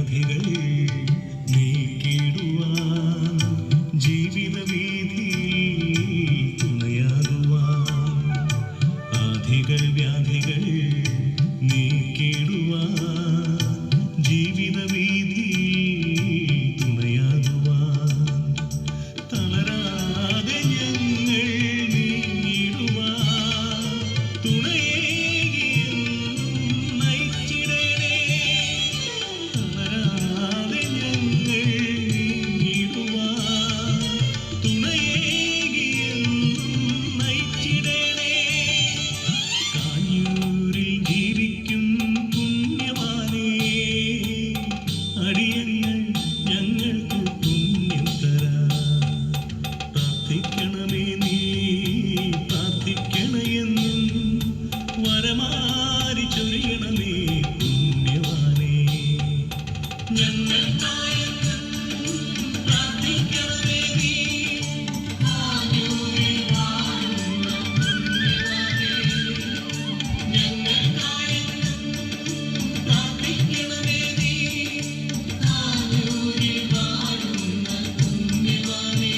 വ്യാധികൾ നീക്കിടുവാൻ ജീവിത വീതിയിൽ തുണയാകുവാൻ ആധികൾ വ്യാധികൾ നീക്കിടുവാൻ ജീവിത വീതിയിൽ തുണയാകുവാൻ തളരാതെ ഞങ്ങൾ നീങ്ങിടുവാൻ തുണയേകിയും നയിച്ചിടണേ തളരാതെ ഞങ്ങൾ നീങ്ങിടുവാൻ തുണയേകിയും നയിച്ചിടണേ കാഞ്ഞൂരിൽ ജീവിക്കും പുണ്യവാനേ അടിയങ്ങൾ ഞങ്ങൾക്ക് പുണ്യം തരാം പ്രാർത്ഥിക്കണമേ നീ പ്രാർത്ഥിക്കണയെന്നും വരമാരി ചൊരിയണമേ പുണ്യവാനേ ഞങ്ങൾക്കായെന്നും പ്രാർത്ഥിക്കണമേ നീ കാഞ്ഞൂരിൽ വാഴുന്ന പുണ്യവാനേ ഞങ്ങൾക്കായെന്നും പ്രാർത്ഥിക്കണമേ നീ കാഞ്ഞൂരിൽ വാഴുന്ന പുണ്യവാനേ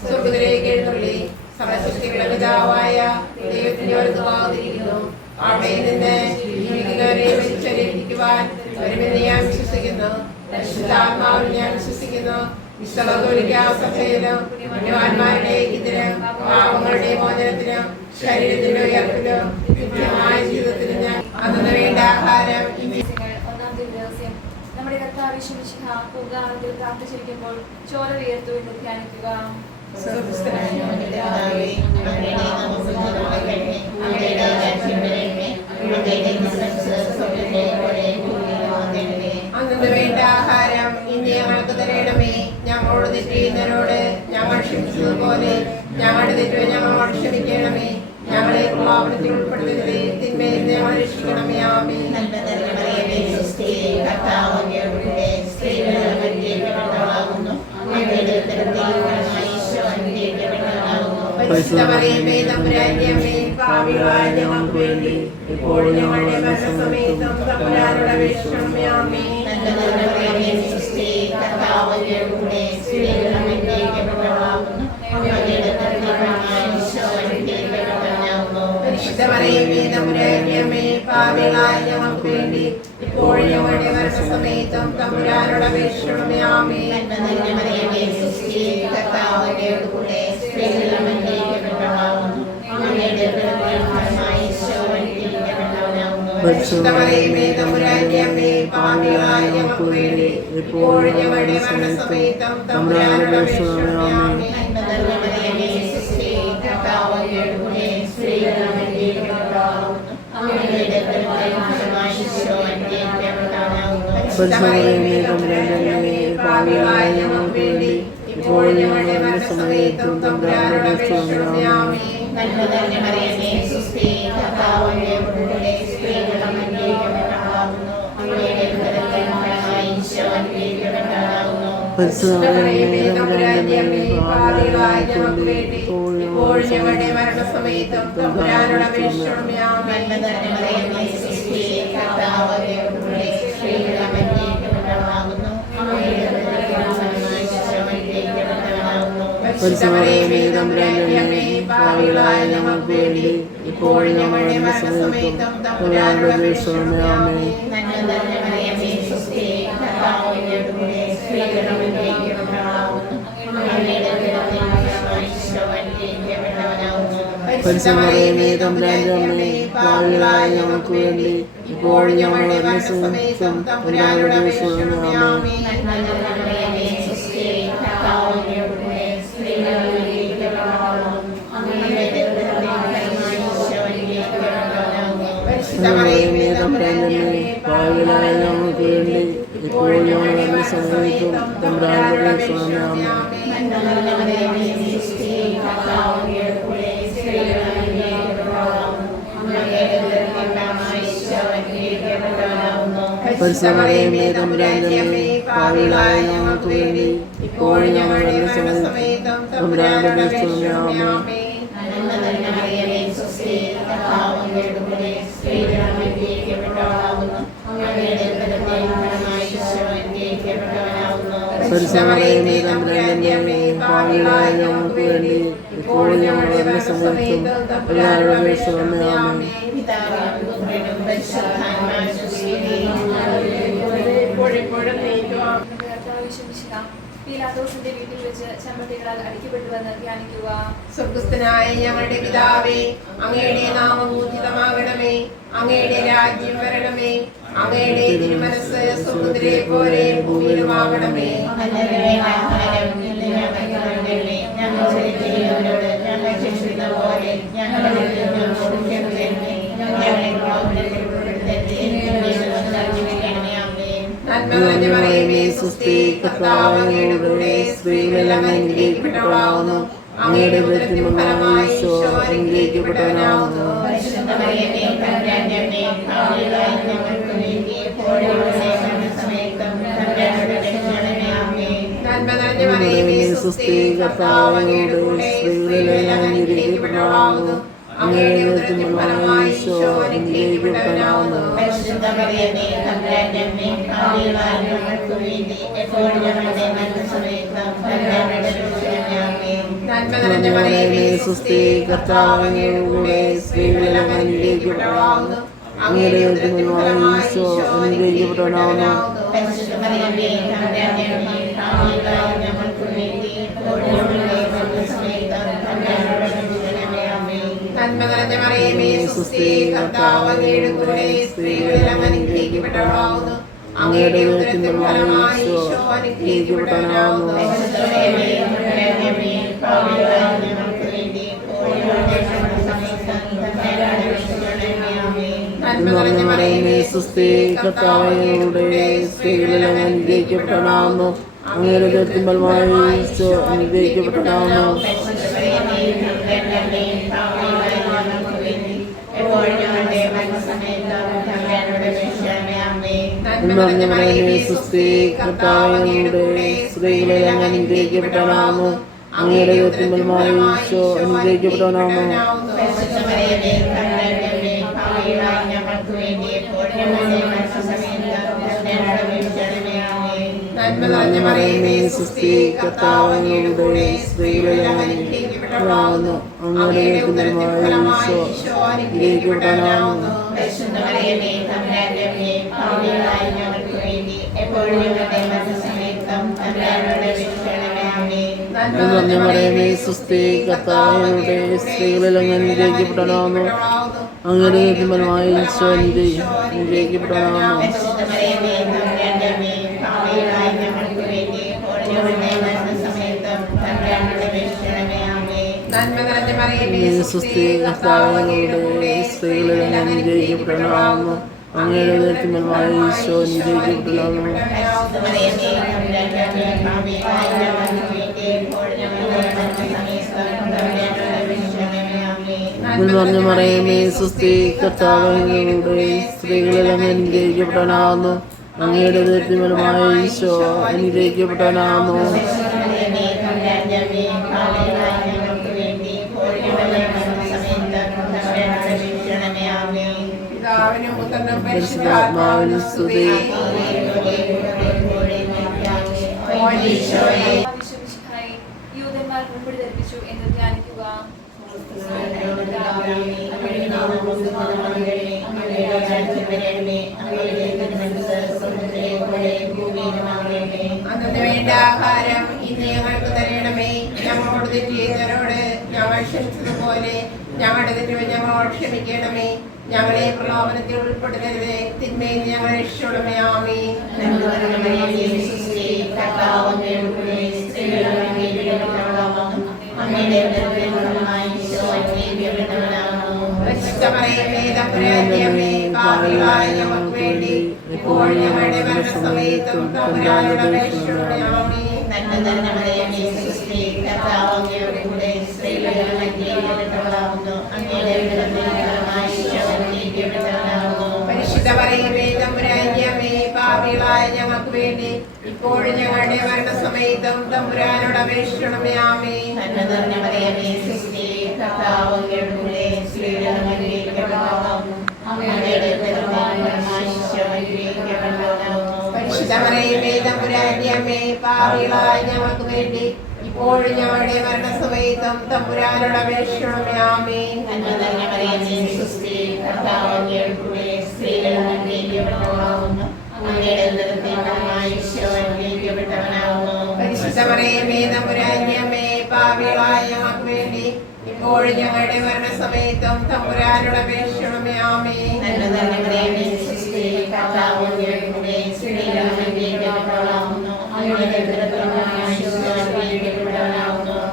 സ്വർഗ്ഗത്തിലേക്ക് എഴുന്നള്ളി സർവ്വസൃഷ്ടികളുടെ പിതാവായ ദൈവത്തിന്റെ വലത്തുഭാഗത്തിരിക്കുന്നു. അവിടെ നിന്ന് ജീവിക്കുന്നവരെ മരിച്ചവരെ വിധിക്കുവാൻ വരുമെന്ന് ഞാൻ വിശ്വസിക്കുന്നു. പരിശുദ്ധാത്മാവിൽ ഞാൻ വിശ്വസിക്കുന്നു. വിശുദ്ധ കത്തോലിക്കാ സഭയിലും പുണ്യവാന്മാരുടെ ഐക്യത്തിലും പാപങ്ങളുടെ മോചനത്തിലും ശരീരത്തിന്റെ ഉയർപ്പിലും നിത്യമായ ജീവിതത്തിലും ഞാൻ അന്നു വേണ്ട ആഹാരം ഒന്നാമത്തെ ദിവസം നമ്മുടെ കർത്താവ് യേശുമിശിഹ പൂർഗ്ഗാനത്തിൽ പ്രാർത്ഥിച്ചിരിക്കുമ്പോൾ ചോര ഉയർത്തു എന്ന് ധ്യാനിക്കുക. അന്നു വേണ്ട ആഹാരം ഇനി ഞങ്ങൾക്ക് തരണമേ. ഞങ്ങളോട് തെറ്റ് ചെയ്യുന്നവരോട് ഞങ്ങൾ ക്ഷമിച്ചതുപോലെ ഞങ്ങളുടെ തെറ്റുകൾ ഞങ്ങളോട് ക്ഷമിക്കണമേ. ഞങ്ങളെ പ്രലോഭനത്തിൽ ഉൾപ്പെടുത്തരുതേ, തിന്മയിൽ നിന്ന് ഞങ്ങളെ രക്ഷിക്കണമേ. ആമേൻ. പരിശുദ്ധ മറിയമേ തമ്പുരാന്റെ അമ്മേ, പാപികളായ ഞങ്ങൾക്ക് വേണ്ടി ഇപ്പോഴും ഞങ്ങളുടെ മരണസമയത്തും തമ്പുരാനോട് അപേക്ഷിക്കണമേ. ആമേൻ. പരിശുദ്ധ മറിയമേ തമ്പുരാന്റെ അമ്മേ, പാപികളായ ഞങ്ങൾക്ക് വേണ്ടി ഇപ്പോഴും ഞങ്ങളുടെ മരണസമയത്തും തമ്പുരാനോട് അപേക്ഷിക്കണമേ. ആമേൻ. പരിശുദ്ധ മറിയമേ തമ്പുരാന്റെ അമ്മേ, പാപികളായ ഞങ്ങൾക്ക് വേണ്ടി ഇപ്പോഴും ഞങ്ങളുടെ മരണസമയത്തും തമ്പുരാനോട് അപേക്ഷിക്കണമേ. ആമേൻ. പരിശുദ്ധ മറിയമേ തമ്പുരാന്റെ അമ്മേ, പാപികളായ ഞങ്ങൾക്ക് വേണ്ടി ഇപ്പോഴും ഞങ്ങളുടെ മരണസമയത്തും തമ്പുരാനോട് അപേക്ഷിക്കണമേ. ആമേൻ. പരിശുദ്ധ മറിയമേ തമ്പുരാന്റെ അമ്മേ, പാപികളായ ഞങ്ങൾക്ക് വേണ്ടി ഇപ്പോഴും ഞങ്ങളുടെ മരണസമയത്തും തമ്പുരാനോട് അപേക്ഷിക്കണമേ. ആമേൻ. പരിശുദ്ധ മറിയമേ തമ്പുരാന്റെ അമ്മേ, പാപികളായ ഞങ്ങൾക്ക് വേണ്ടി ഇപ്പോഴും ഞങ്ങളുടെ മരണസമയത്തും തമ്പുരാനോട് അപേക്ഷിക്കണമേ. ആമേൻ. പരിശുദ്ധ മറിയമേ തമ്പുരാന്റെ അമ്മേ, പാപികളായ ഞങ്ങൾക്ക് വേണ്ടി ഇപ്പോൾ ഞങ്ങളുടെ മരണസമയത്തും തമ്പുരാനോട് അപേക്ഷിക്കണമേ. ആമേൻ. പരിശുദ്ധ മറിയമേ, തമ്പുരാന്റെ അമ്മേ, പാപികളായ ഞങ്ങൾക്ക് വേണ്ടി ഇപ്പോഴും ഞങ്ങളുടെ മരണസമയത്തും തമ്പുരാനോട് അപേക്ഷിക്കണമേ. ആമേൻ. പരിശുദ്ധ മറിയമേ, തമ്പുരാന്റെ അമ്മേ, പാപികളായ ഞങ്ങൾക്ക് വേണ്ടി ഇപ്പോഴും ഞങ്ങളുടെ മരണസമയത്തും തമ്പുരാനോട് അപേക്ഷിക്കണമേ. ആമേൻ. പരിശുദ്ധ മറിയമേ, തമ്പുരാന്റെ അമ്മേ, പാപികളായ ഞങ്ങൾക്ക് വേണ്ടി ഇപ്പോഴും ഞങ്ങളുടെ മരണസമയത്തും തമ്പുരാനോട് അപേക്ഷിക്കണമേ. ആമേൻ. പീലാത്തോസിന്റെ വീട്ടിൽ വെച്ച് ചമ്മട്ടികളാൽ അടിക്കപ്പെട്ടുവെന്ന് ധ്യാനിക്കുക. സ്വർഗ്ഗസ്ഥനായ ഞങ്ങളുടെ പിതാവേ, അങ്ങയുടെ നാമം പൂജിതമാകണമേ. അങ്ങയുടെ രാജ്യം വരണമേ. അങ്ങയുടെ തിരുമനസ്സ് സ്വർഗ്ഗത്തിലെ പോലെ ഭൂമിയിലുമാകണമേ. നന്മ നിറഞ്ഞ മറിയമേ, സ്വസ്തി, കർത്താവ് അങ്ങയുടെ കൂടെ സ്ത്രീകളെല്ലാം അനുഗ്രഹിക്കപ്പെട്ടവളാകുന്നു. അങ്ങയുടെ ഉദരത്തിൻ ഫലമായി ഈശോ അനുഗ്രഹിക്കപ്പെട്ടവനാകുന്നു. നന്മ നിറഞ്ഞ മറിയമേ, സ്വസ്തി, കർത്താവ് അങ്ങയുടെ കൂടെ സ്ത്രീകളെല്ലാം അനുഗ്രഹിക്കപ്പെട്ടവളാകുന്നു. അങ്ങയുടെ ഉദരത്തിൻ ഫലമായി ഈശോ അനുഗ്രഹിക്കപ്പെട്ടവനാകുന്നു. നന്മ നിറഞ്ഞ മറിയമേ, സ്വസ്തി, കർത്താവ് അങ്ങയുടെ കൂടെ സ്ത്രീകളെല്ലാം അനുഗ്രഹിക്കപ്പെട്ടവളാകുന്നു. അങ്ങയുടെ ഉദരത്തിൻ ഫലമായി ഈശോ അനുഗ്രഹിക്കപ്പെട്ടവനാകുന്നു. നന്മ നിറഞ്ഞ മറിയമേ, സ്വസ്തി, കർത്താവ് അങ്ങയുടെ കൂടെ സ്ത്രീകളെല്ലാം അനുഗ്രഹിക്കപ്പെട്ടവളാകുന്നു. അങ്ങയുടെ ഉദരത്തിൻ ഫലമായി ഈശോ അനുഗ്രഹിക്കപ്പെട്ടവനാകുന്നു. നന്മ നിറഞ്ഞ മറിയമേ, സ്വസ്തി, കർത്താവ് അങ്ങയുടെ കൂടെ സ്ത്രീകളെല്ലാം അനുഗ്രഹിക്കപ്പെട്ടവനാകുന്നു. അങ്ങയുടെ ഉദരത്തിൻ ഫലമായി ഈശോ അനുഗ്രഹിക്കപ്പെട്ടവനാകുന്നു. നന്മ നിറഞ്ഞ മറിയമേ, സ്വസ്തി, കർത്താവ് അങ്ങയുടെ സ്ത്രീകളെല്ലാം അനുഗ്രഹിക്കപ്പെട്ടവനാകുന്നു. അങ്ങയുടെ ഉദരത്തിൻ ഫലമായി ഈശോ അനുഗ്രഹിക്കപ്പെട്ടവനാകുന്നു. നന്മ നിറഞ്ഞ മറിയമേ, സ്വസ്തി, കർത്താവ് അങ്ങയുടെ കൂടെ സ്ത്രീകളെല്ലാം അനുഗ്രഹിക്കപ്പെട്ടവളാകുന്നു. അങ്ങയുടെ ഉദരത്തിൻ ഫലമായി ഈശോ അനുഗ്രഹിക്കപ്പെട്ടവനാകുന്നു. നന്മ നിറഞ്ഞ മറിയമേ, സ്വസ്തി, കർത്താവ് അങ്ങയുടെ സ്ത്രീകളെല്ലാം അനുഗ്രഹിക്കപ്പെട്ടവനാകുന്നു. അങ്ങയുടെ ഉദരത്തിൻ ഫലമായി ഈശോ അനുഗ്രഹിക്കപ്പെട്ടവനാകുന്നു. നന്മ നിറഞ്ഞ മറിയമേ, സ്വസ്തി, കർത്താവ് അങ്ങയുടെ സ്ത്രീകളെല്ലാം അനുഗ്രഹിക്കപ്പെട്ടവനാകുന്നു. അങ്ങയുടെ ഉദരത്തിൻ ഫലമായി ഈശോ അനുഗ്രഹിക്കപ്പെട്ടവനാകുന്നു. നന്മ നിറഞ്ഞ മറിയമേ, സ്വസ്തി, കർത്താവ് അങ്ങയുടെ സ്ത്രീകളെല്ലാം അനുഗ്രഹിക്കപ്പെട്ടവനാകുന്നു. അങ്ങയുടെ ഉദരത്തിൻ ഫലമായി ഈശോ അനുഗ്രഹിക്കപ്പെട്ടവനാകുന്നു. പിതാവിനും പുത്രനും പരിശുദ്ധാത്മാവിനും സ്തുതി. യൂതന്മാർ മുൻപിടി ധരിപ്പിച്ചു എന്ന് ധ്യാനിക്കുക. അന്നു വേണ്ട ആഹാരം ഇന്ന് ഞങ്ങൾക്ക് തരണമേ. ഞങ്ങളോട് തെറ്റ് ചെയ്യുന്നവരോട് ഞങ്ങൾ ക്ഷമിച്ചതുപോലെ ഞങ്ങളുടെ തെറ്റുകൾ ഞങ്ങളോട് ക്ഷമിക്കണമേ. ഞങ്ങളെ പ്രലോഭനത്തിൽ ഉൾപ്പെടുത്തരുതേ, തിന്മയിൽ ഞങ്ങളെ രക്ഷിക്കണമേ. ആമേൻ. പരിശുദ്ധ മറിയമേ, തമ്പുരാന്റെ അമ്മേ, പാപികളായ ഞങ്ങൾക്ക് വേണ്ടി ഇപ്പോൾ ഞങ്ങളുടെ മരണസമയത്തും തമ്പുരാനോട് അപേക്ഷിക്കണമേ. ആമേൻ. പരിശുദ്ധ മറിയമേ, തമ്പുരാന്റെ അമ്മേ, പാപികളായ ഞങ്ങൾക്ക് വേണ്ടി ഇപ്പോഴും ഞങ്ങളുടെ മരണസമയത്തും തമ്പുരാനോട് അപേക്ഷിക്കണമേ. ആമേൻ. പരിശുദ്ധ മറിയമേ, തമ്പുരാന്റെ അമ്മേ, പാപികളായ ഞങ്ങൾക്ക് വേണ്ടി ഇപ്പോഴും ഞങ്ങളുടെ മരണസമയത്തും തമ്പുരാനോട് അപേക്ഷിക്കണമേ. ആമേൻ. പരിശുദ്ധ മറിയമേ, തമ്പുരാന്റെ അമ്മേ, പാപികളായ ഞങ്ങൾക്ക് വേണ്ടി ഇപ്പോഴും ഞങ്ങളുടെ മരണസമയത്തും തമ്പുരാനോട് അപേക്ഷിക്കണമേ. ആമേൻ. പരിശുദ്ധ മറിയമേ, തമ്പുരാന്റെ അമ്മേ, പാപികളായ ഞങ്ങൾക്ക് വേണ്ടി ഇപ്പോഴും ഞങ്ങളുടെ മരണസമയത്തും തമ്പുരാനോട് അപേക്ഷിക്കണമേ. ആമേൻ.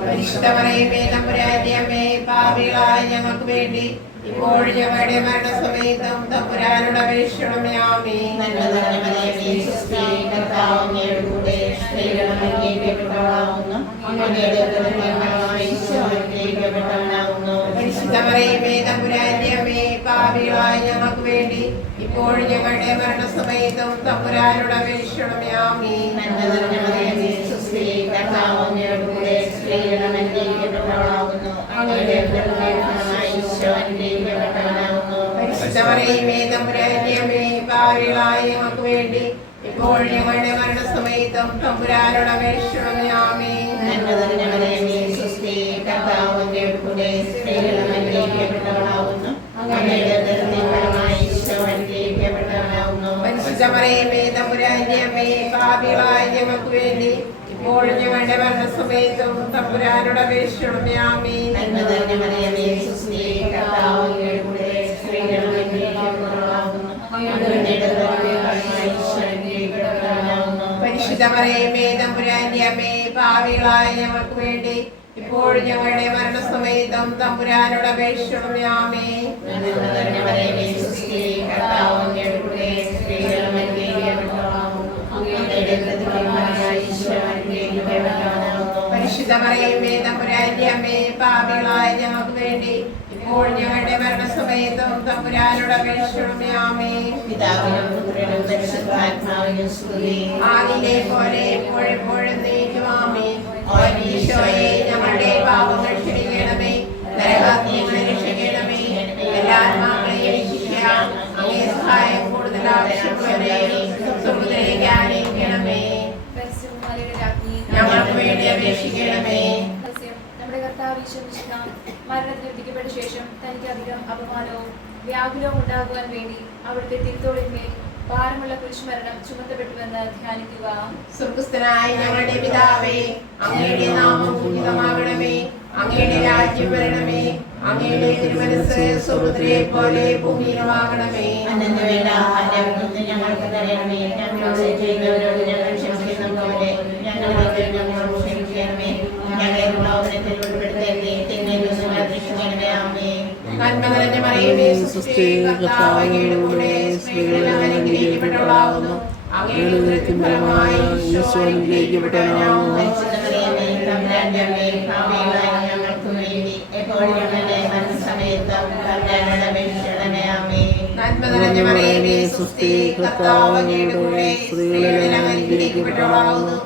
പരിശുദ്ധ മറിയമേ, തമ്പുരാന്റെ അമ്മേ, പാപികളായ ഞങ്ങൾക്ക് വേണ്ടി ഇപ്പോഴും ഞങ്ങളുടെ മരണസമയത്തും തമ്പുരാനോട് അപേക്ഷിക്കണമേ. ആമേൻ. പരിശുദ്ധ മറിയമേ, തമ്പുരാന്റെ അമ്മേ, പാപികളായ ഞങ്ങൾക്ക് വേണ്ടി ഇപ്പോഴും ഞങ്ങളുടെ മരണസമയത്തും തമ്പുരാനോട് അപേക്ഷിക്കണമേ. ആമേൻ. പരിശുദ്ധ മറിയമേ, തമ്പുരാന്റെ അമ്മേ, പാപികളായ ഞങ്ങൾക്ക് വേണ്ടി ഇപ്പോഴും ഞങ്ങളുടെ മരണസമയത്തും തമ്പുരാനോട് അപേക്ഷിക്കണമേ. ആമേൻ. പരിശുദ്ധ മറിയമേ, തമ്പുരാന്റെ അമ്മേ, പാപികളായ ഞങ്ങൾക്ക് വേണ്ടി ഇപ്പോഴും ഞങ്ങളുടെ മരണസമയത്തും തമ്പുരാനോട് അപേക്ഷിക്കണമേ. ആമേൻ. പരിശുദ്ധ മറിയമേ, തമ്പുരാന്റെ അമ്മേ, പാപികളായ ഞങ്ങൾക്ക് വേണ്ടി ഇപ്പോൾ ഞങ്ങളുടെ മരണസമയത്തും തമ്പുരാനോട് അപേക്ഷിക്കണമേ. ആമേൻ. ആദിയിലെ പോലെ എപ്പോഴെപ്പോഴും എന്നേക്കും. ആമേൻ. ഈശോയെ, ഞങ്ങളുടെ പാപങ്ങൾ ക്ഷമിക്കണമേ, നരകാഗ്നികളെ രക്ഷിക്കണമേ, എല്ലാ ആത്മാക്കളെയും രക്ഷിക്കാം. അങ്ങേ സഹായം കൂടുതൽ ആവശ്യമുള്ളവരെയും സ്വർഗ്ഗത്തിലേക്ക് ആനയിക്കണമേ. ഞങ്ങൾക്ക് വേണ്ടി അപേക്ഷിക്കണമേ. നമ്മുടെ കർത്താവ് ഈശോ മിശിഹ മരണത്തിൽ എത്തിക്കപ്പെട്ട ശേഷം തനിക്ക് അധികം അപമാനവും വ്യാകുലവും ഉണ്ടാകുവാൻ വേണ്ടി അവിടുത്തെ തിരുത്തോളിന്മേൽ ഭാരമുള്ള കുരിശുമരണം ചുമത്തപ്പെട്ടുവെന്ന് ധ്യാനിക്കുക. സ്വർഗ്ഗസ്ഥനായ ഞങ്ങളുടെ പിതാവേ, അങ്ങയുടെ നാമം പൂജിതമാകണമേ, അങ്ങയുടെ രാജ്യം വരണമേ, അങ്ങയുടെ തിരുമനസ്സ് സ്വർഗ്ഗത്തിലെ പോലെ ഭൂമിയിലുമാകണമേ. അന്നവേണ്ട ആഹാരം ഞങ്ങൾക്ക് തരണമേ, ഞങ്ങളോട് ചെയ്യുന്നവരോട് ഞങ്ങൾ ക്ഷമിക്കുന്ന പോലെ ഞങ്ങളോട് ക്ഷമിക്കണമേ, ഞങ്ങളെ പ്രലോഭനത്തിൽ ഉൾപ്പെടുത്തരുതേ, തിന്മയിൽ നിന്ന് രക്ഷിക്കണമേ. ആമേൻ. നന്മ നിറഞ്ഞ മറിയമേ, സുസ്ഥി, കർത്താവ് അങ്ങയുടെ കൂടെ സ്ത്രീകളിൽ അങ്ങ് അനുഗ്രഹിക്കപ്പെട്ടവളാകുന്നു. അങ്ങയുടെ ഉദരത്തിൻ ഫലമായി ഈശോ അനുഗ്രഹിക്കപ്പെട്ടവനാകുന്നു. പരിശുദ്ധ മറിയമേ, തമ്പുരാന്റെ അമ്മേ, പാപികളായ ഞങ്ങൾക്ക് വേണ്ടി എപ്പോഴും ഞങ്ങളുടെ മരണസമയത്തും തമ്പുരാനോട് അപേക്ഷിക്കണമേ. ആമേൻ. നന്മ നിറഞ്ഞ മറിയമേ, സുസ്ഥി, കർത്താവ് അങ്ങയുടെ കൂടെ സ്ത്രീകളിൽ അങ്ങ് അനുഗ്രഹിക്കപ്പെട്ടവളാകുന്നു.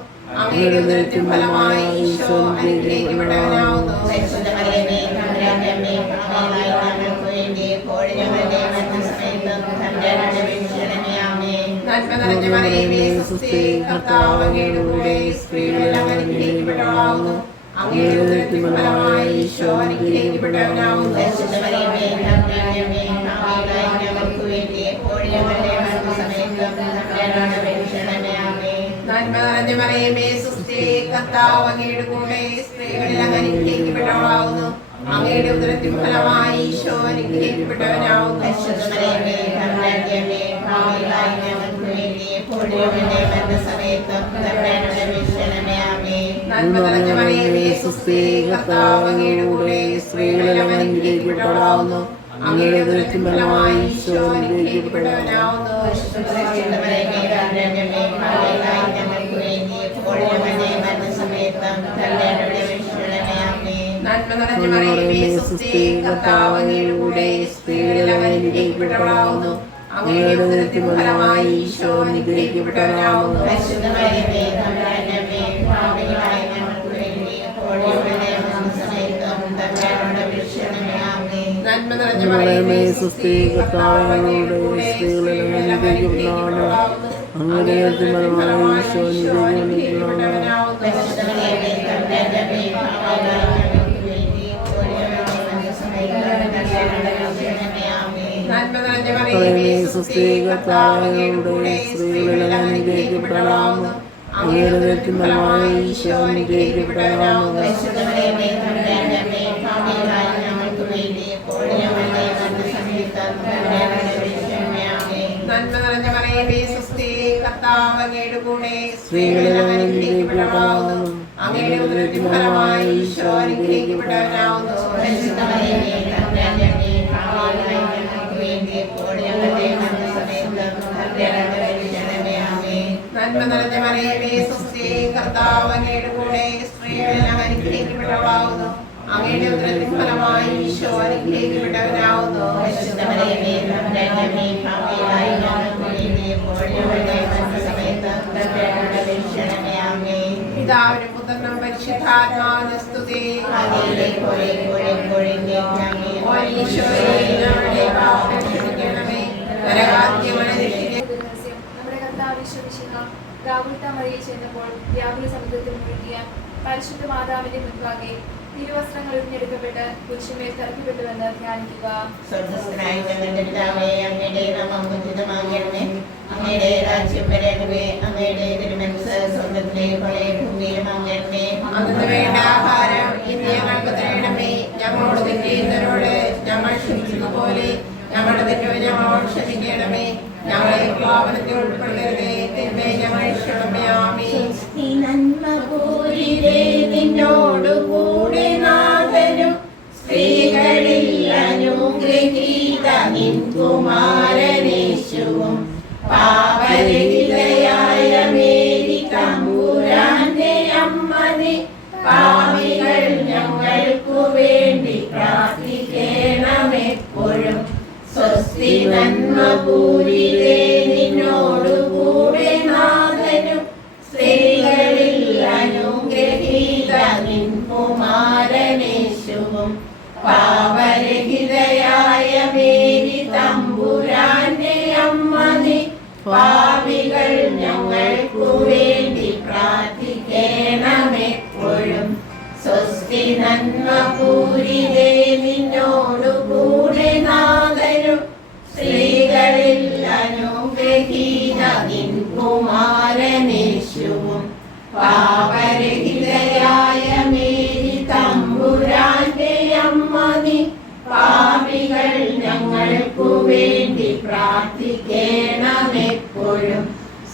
അങ്ങയുടെ ഉദരത്തിൻ ഫലമായി ഈശോ അനുഗ്രഹിക്കപ്പെട്ടവനാകുന്നു. പരിശുദ്ധ മറിയമേ, തമ്പുരാന്റെ അമ്മേ, പാപികളായ ഞങ്ങൾക്ക് വേണ്ടി എപ്പോഴും ഞങ്ങളുടെ മരണസമയത്തും തമ്പുരാനോട് അപേക്ഷിക്കണമേ. ആമേൻ. നന്മ നിറഞ്ഞ മറിയമേ, സുസ്ഥി, കർത്താവ് അങ്ങയുടെ കൂടെ സ്ത്രീകളിൽ അങ്ങ് അനുഗ്രഹിക്കപ്പെട്ടവളാകുന്നു. അങ്ങയുടെ ഉദരത്തിൻ ഫലമായി ഈശോ അനുഗ്രഹിക്കപ്പെട്ടവനാകുന്നു. പരിശുദ്ധ മറിയമേ, തമ്പുരാന്റെ അമ്മേ, പാപികളായ ഞങ്ങൾക്ക് വേണ്ടി എപ്പോഴും ഞങ്ങളുടെ മരണസമയത്തും തമ്പുരാനോട് അപേക്ഷിക്കണമേ. ആമേൻ. നന്മ നിറഞ്ഞ മറിയമേ, സുസ്ഥി, കർത്താവ് അങ്ങയുടെ കൂടെ സ്ത്രീകളിൽ അങ്ങ് അനുഗ്രഹിക്കപ്പെട്ടവളാകുന്നു. അങ്ങയുടെ ഉദരത്തിൻ ഫലമായി ഈശോ അനുഗ്രഹിക്കപ്പെട്ടവനാവുന്നു. പരിശുദ്ധമറിയമേ, തമ്പുരാന്റമ്മേ, പാപികളായ ഞങ്ങൾക്ക് വേണ്ടി എപ്പോഴും ഞങ്ങളുടെ മരണസമയത്തും തമ്പുരാനോട് അപേക്ഷിക്കണമേ. ആമേൻ. നന്മ നിറഞ്ഞ മറിയമേ, സ്വസ്തി, കർത്താവ് അങ്ങയുടെ കൂടെ സ്ത്രീകളെല്ലാം അനുഗ്രഹിക്കപ്പെട്ടവളാവുന്നു. അങ്ങയുടെ ഉദരത്തിൻ ഫലമായി ഈശോ അനുഗ്രഹിക്കപ്പെട്ടവനാവുന്നു. പരിശുദ്ധമറിയമേ, തമ്പുരാന്റമ്മേ, പാപികളായ ഞങ്ങൾക്ക് വേണ്ടി എപ്പോഴും ഞങ്ങളുടെ മരണസമയത്തും തമ്പുരാനോട് അപേക്ഷിക്കണമേ. ആമേൻ. നന്മ നിറഞ്ഞ മറിയമേ, സ്വസ്തി, കർത്താവ് അങ്ങയുടെ കൂടെ സ്ത്രീകളെല്ലാം അനുഗ്രഹിക്കപ്പെട്ടവളാവുന്നു. അങ്ങയുടെ ഉദരത്തിൻ ഫലമായി ഈശോ അനുഗ്രഹിക്കപ്പെട്ടവനാവുന്നു. പരിശുദ്ധമറിയമേ, തമ്പുരാന്റമ്മേ, പാപികളായ ഞങ്ങൾക്ക് വേണ്ടി എപ്പോഴും ഞങ്ങളുടെ മരണസമയത്തും തമ്പുരാനോട് അപേക്ഷിക്കണമേ. ആമേൻ. നന്മ നിറഞ്ഞ മറിയമേ, സ്വസ്തി, കർത്താവ് അങ്ങയുടെ കൂടെ സ്ത്രീകളെല്ലാം അനുഗ്രഹിക്കപ്പെട്ടവളാവുന്നു. അങ്ങയുടെ ഉദരത്തിൻ ഫലമായി ഈശോ അനുഗ്രഹിക്കപ്പെട്ടവനാവുന്നു. പരിശുദ്ധമറിയമേ, തമ്പുരാന്റമ്മേ, പാപികളായ ഞങ്ങൾക്ക് വേണ്ടി എപ്പോഴും ഞങ്ങളുടെ മരണസമയത്തും തമ്പുരാനോട് അപേക്ഷിക്കണമേ. ആമേൻ. നന്മ നിറഞ്ഞ മറിയമേ, സ്വസ്തി, കർത്താവ് അങ്ങയുടെ കൂടെ സ്ത്രീകളെല്ലാം അനുഗ്രഹിക്കപ്പെട്ടവളാവുന്നു. അങ്ങയുടെ ഉദരത്തിൻ ഫലമായി ഈശോ അനുഗ്രഹിക്കപ്പെട്ടവനാവുന്നു. പരിശുദ്ധമറിയമേ, തമ്പുരാന്റമ്മേ, പാപികളായ ഞങ്ങൾക്ക് വേണ്ടി എപ്പോഴും ഞങ്ങളുടെ മരണസമയത്തും തമ്പുരാനോട് അപേക്ഷിക്കണമേ. ആമേൻ. നന്മ നിറഞ്ഞ മറിയമേ, സ്വസ്തി, കർത്താവ് അങ്ങയുടെ കൂടെ സ്ത്രീകളെല്ലാം അനുഗ്രഹിക്കപ്പെട്ടവളാവുന്നു. അങ്ങയുടെ ഉദരത്തിൻ ഫലമായി ഈശോ അനുഗ്രഹിക്കപ്പെട്ടവനാവുന്നു. പരിശുദ്ധമറിയമേ, തമ്പുരാന്റമ്മേ, പാപികളായ ഞങ്ങൾക്ക് വേണ്ടി എപ്പോഴും ഞങ്ങളുടെ മരണസമയത്തും തമ്പുരാനോട് അപേക്ഷിക്കണമേ. ആമേൻ. നന്മ നിറഞ്ഞ മറിയമേ, സ്വസ്തി, കർത്താവ് അങ്ങയുടെ കൂടെ സ്ത്രീകളെല്ലാം അനുഗ്രഹിക്കപ്പെട്ടവളാവുന്നു. അങ്ങയുടെ ഉദരത്തിൻ ഫലമായി ഈശോ അനുഗ്രഹിക്കപ്പെട്ടവനാവുന്നു. പരിശുദ്ധമറിയമേ, തമ്പുരാന്റമ്മേ, പാപികളായ ഞങ്ങൾക്ക് വേണ്ടി എപ്പോഴും ഞങ്ങളുടെ മരണസമയത്തും തമ്പുരാനോട് അപേക്ഷിക്കണമേ. ആമേൻ. പിതാവിനും പുത്രനും പരിശുദ്ധാത്മാവിനും സ്തുതി. ആദിയിലെ പോലെ എപ്പോഴും ആമേൻ. ഓ ഈശോയെ, ഞങ്ങളുടെ പാപങ്ങൾ ക്ഷമിക്കണമേ. നരകാദ്യമന രഹസ്യം. നമ്മുടെ കർത്താവ് ഈശോമിശിഹ ഗാഗുൽത്ത മറിയിൽ ചെന്നപ്പോൾ വ്യാകുല സമുദ്രത്തിൽ മുഴുകിയ പരിശുദ്ധ മാതാവിന്റെ മുൻപാകെ തിരുവസ്ത്രങ്ങൾ ഉരിഞ്ഞെടുക്കപ്പെട്ട് കുരിശുമേൽ തറക്കപ്പെട്ടുവെന്ന് ധ്യാനിക്കുക. സ്വർഗ്ഗസ്ഥനായ ഞങ്ങളുടെ പിതാവേ, അങ്ങയുടെ നാമം പൂജിതമാകണമേ. അങ്ങയുടെ രാജ്യം വരണമേ. അങ്ങയുടെ തിരുമനസ്സ് സ്വർഗ്ഗത്തിലെ പോലെ ഭൂമിയിലുമാകണമേ. അന്ന് വേണ്ട ആഹാരം ഇന്ന് ഞങ്ങൾക്ക് തരണമേ. ഞങ്ങളോട് തെറ്റ് ചെയ്യുന്നവരോട് ഞങ്ങൾ ക്ഷമിച്ചതുപോലെ ഞങ്ങളുടെ തെറ്റുകൾ ഞങ്ങളോട് ക്ഷമിക്കണമേ. ഞങ്ങളെ പാപത്തിൽ ഉൾപ്പെടുത്തരുതേ, തിന്മയെ ഞങ്ങൾ ക്ഷമേ. ആമേൻ. നിന്നോടുകൂടെ നാഥനും സ്ത്രീകളിൽ അനുഗ്രഹീത നിൻ കുമാരനേശുവും പാപരഹിതയായ മേരി തമ്പുരാന്റെ അമ്മനെ പാപികൾ ഞങ്ങൾക്കു വേണ്ടി പ്രാർത്ഥിക്കണമെപ്പോഴും. സ്വസ്തി നന്മപൂരിതേ, നിന്നോടുകൂടെ നാഥനും സ്ത്രീകളിൽ അനുഗ്രഹീത നിൻ കുമാരനേശുവും പാപരഹിതയായ മേരി തമ്പുരാന്റെ അമ്മനെ പാപികൾ ഞങ്ങൾക്കു വേണ്ടി പ്രാർത്ഥിക്കണമെപ്പോഴും. സ്വസ്തി നന്മപൂരിതേ, നിന്നോടുകൂടെ നാഥനും സ്ത്രീകളിൽ അനുഗ്രഹീത നിൻ കുമാരനേശുവും പാപരഹിതയായ മേരി തമ്പുരാന്റെ അമ്മനെ പാപികൾ ഞങ്ങൾക്കു വേണ്ടി പ്രാർത്ഥിക്കണമെപ്പോഴും.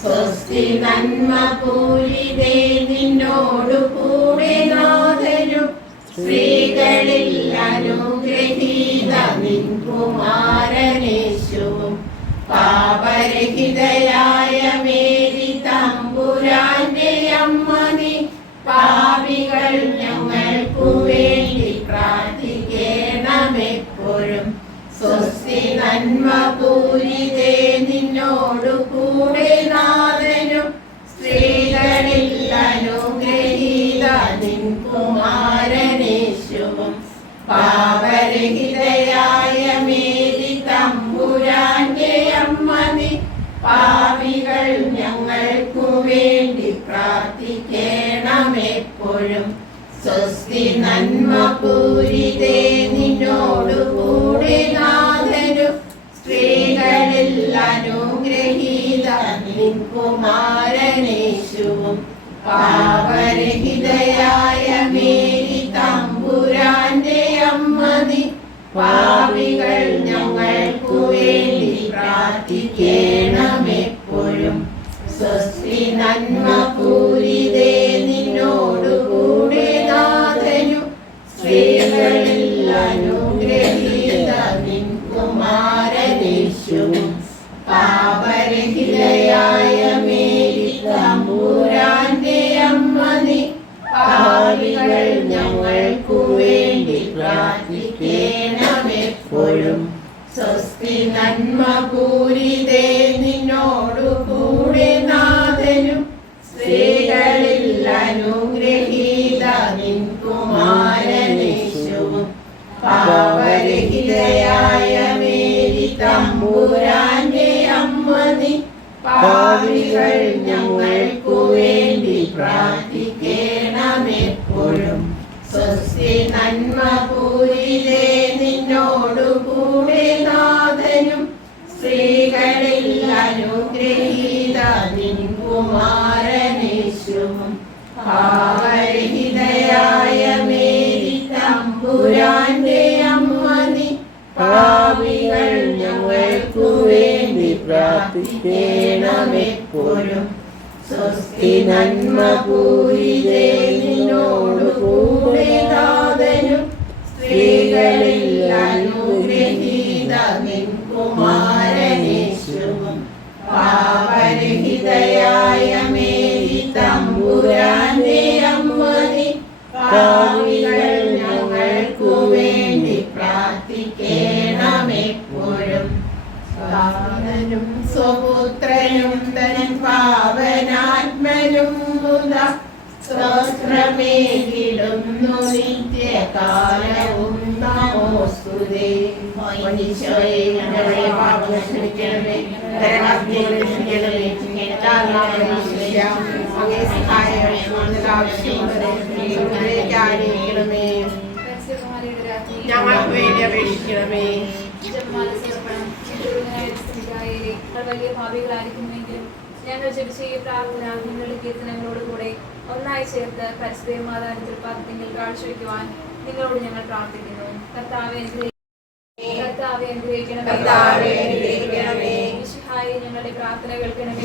സ്വസ്തി നന്മപൂരിതേ, നിന്നോടുകൂടെ നാഥനും സ്ത്രീകളിൽ അനുഗ്രഹീത നിൻ കുമാരനേശുവും പാപരഹിതയായ മേരി തമ്പുരാന്റെ അമ്മനെ പാപികൾ ഞങ്ങൾക്കു വേണ്ടി പ്രാർത്ഥിക്കണമെപ്പോഴും. സ്വസ്തി നന്മപൂരിതേ, നിന്നോടുകൂടെ നാഥനും സ്ത്രീകളിൽ അനുഗ്രഹീത നിൻ കുമാരനേശുവും പാപരഹിതയായ മേരി തമ്പുരാന്റെ അമ്മനെ പാപികൾ ഞങ്ങൾക്കു വേണ്ടി പ്രാർത്ഥിക്കണമെപ്പോഴും. സ്വസ്തി നന്മപൂരിതേ, നിന്നോടുകൂടെ നാഥനും സ്ത്രീകളിൽ അനുഗ്രഹീത നിൻ കുമാരനേശുവും പാപരഹിതയായ മേരി തമ്പുരാന്റെ അമ്മ പാപികൾ ഞങ്ങൾക്കു വേണ്ടി പ്രാർത്ഥിക്കണമെപ്പോഴും. സ്വസ്തി നന്മ പൂരിതേ നിന്നോടുകൂടെ നാഥനും സ്ത്രീകളിൽ അനുഗ്രഹീത നിൻ കുമാരനേശുവും. പാപരഹിതയായ മേരി തമ്പുരാന്റെ അമ്മ നീ പാപികൾ ഞങ്ങൾക്കു വേണ്ടി പ്രാർത്ഥിക്കണമെപ്പോഴും. സ്വസ്തി നന്മ പൂരിതേ നിന്നോടുകൂടെ നാഥനും സ്ത്രീകളിൽ അനുഗ്രഹീത നിൻ കുമാരനേശുവും. പാപരഹിതയായ മേരി തമ്പുരാന്റെ അമ്മ നീ പാപികൾ ഞങ്ങൾക്കു വേണ്ടി പ്രാർത്ഥിക്കണമെപ്പോഴും. സ്വസ്തി നന്മ പൂരിതേ നിന്നോടുകൂടെ നാഥനും സ്ത്രീകളിൽ അനുഗ്രഹീത നിൻ കുമാരനേശുവും. പാപരഹിതയായ മേരി തമ്പുരാന്റെ അമ്മ നീ പാപികൾ ഞങ്ങൾക്കു വേണ്ടി പ്രാർത്ഥിക്കണമെപ്പോഴും. സ്വസ്തി നന്മ പൂരിതേ നിന്നോടുകൂടെ നാഥനും സ്ത്രീകളിൽ അനുഗ്രഹീത നിൻ കുമാരനേശുവും. പാപരഹിതയായ മേരി തമ്പുരാന്റെ അമ്മ നീ പാപികൾ ഞങ്ങൾക്കു വേണ്ടി പ്രാർത്ഥിക്കണമെപ്പോഴും. പാവനും സ്വപുത്രനും തൻ പാവനാത്മനും മുതാ സ്തോത്രമേകിടുന്നു നിത്യകാലവും നമോസ്തുതേ. ഈശോയെ ഞങ്ങളുടെ പാപങ്ങൾ ക്ഷമിക്കണമേ, നരകാഗ്നിയിൽ രക്ഷിക്കണമേ. അങ്ങേ സഹായം ആവശ്യമുള്ളത് ആയിരിക്കണമേ. പരസ്യകുമാരിയുടെ രാത്രി ഞങ്ങൾക്ക് വേണ്ടി അപേക്ഷിക്കണമേ. ജപമാല സമർപ്പണം. ഞങ്ങൾ വലിയ ഭാവികളായിരിക്കുമെങ്കിലും ഞങ്ങൾ ജപിച്ച ഈ പ്രാർത്ഥന നിങ്ങളുടെ കീർത്തനങ്ങളോട് കൂടെ ഒന്നായി ചേർത്ത് പരിശുദ്ധ മാതാവിന്റെ തൃപ്പാദത്തിൽ കാഴ്ചവെക്കുവാൻ നിങ്ങളോട് ഞങ്ങൾ പ്രാർത്ഥിക്കുന്നു. കർത്താവേ അനുഗ്രഹിക്കണമേ. മിശിഹായെ ഞങ്ങളുടെ പ്രാർത്ഥന കേൾക്കണമേ.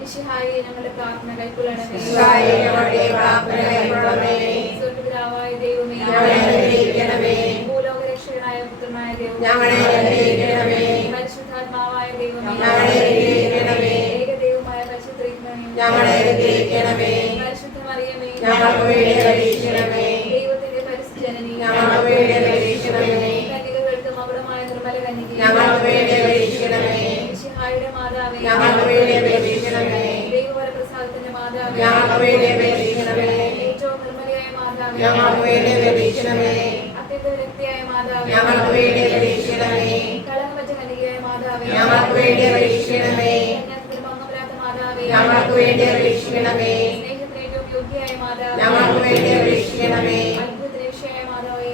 മിശിഹായെ ഞങ്ങളുടെ പ്രാർത്ഥന കൈക്കൊള്ളണമേ. സ്വർഗ്ഗപിതാവായ ദൈവമേ, ഭൂലോകരക്ഷകനായ പുത്രനായ ദൈവമേ, പരിശുദ്ധാത്മാവായ ദൈവമേ, ഏകദൈവമായ പരിശുദ്ധ പരിശുദ്ധ മറിയമേ, ദൈവത്തിന്റെ പരിശുദ്ധ ജനനി, കന്യകകൾക്ക് മകുടമായ നിർമ്മല കന്യകേ, മിശിഹായുടെ മാതാവേ, ദൈവവരപ്രസാദത്തിന്റെ മാതാവേ, ഏറ്റവും നിർമ്മലയായ മാതാവേ, അത്യന്ത വിരക്തിയായ മാതാവേ, കളങ്കമറ്റ കന്യകയായ മാതാവേ, കന്യാസ്ത്രീ ഭംഗമില്ലാത്ത മാതാവേ, സ്നേഹത്തിന് ഏറ്റവും യോഗ്യയായ മാതാവേ, അത്ഭുതത്തിന് വിഷയായ മാതാവേ,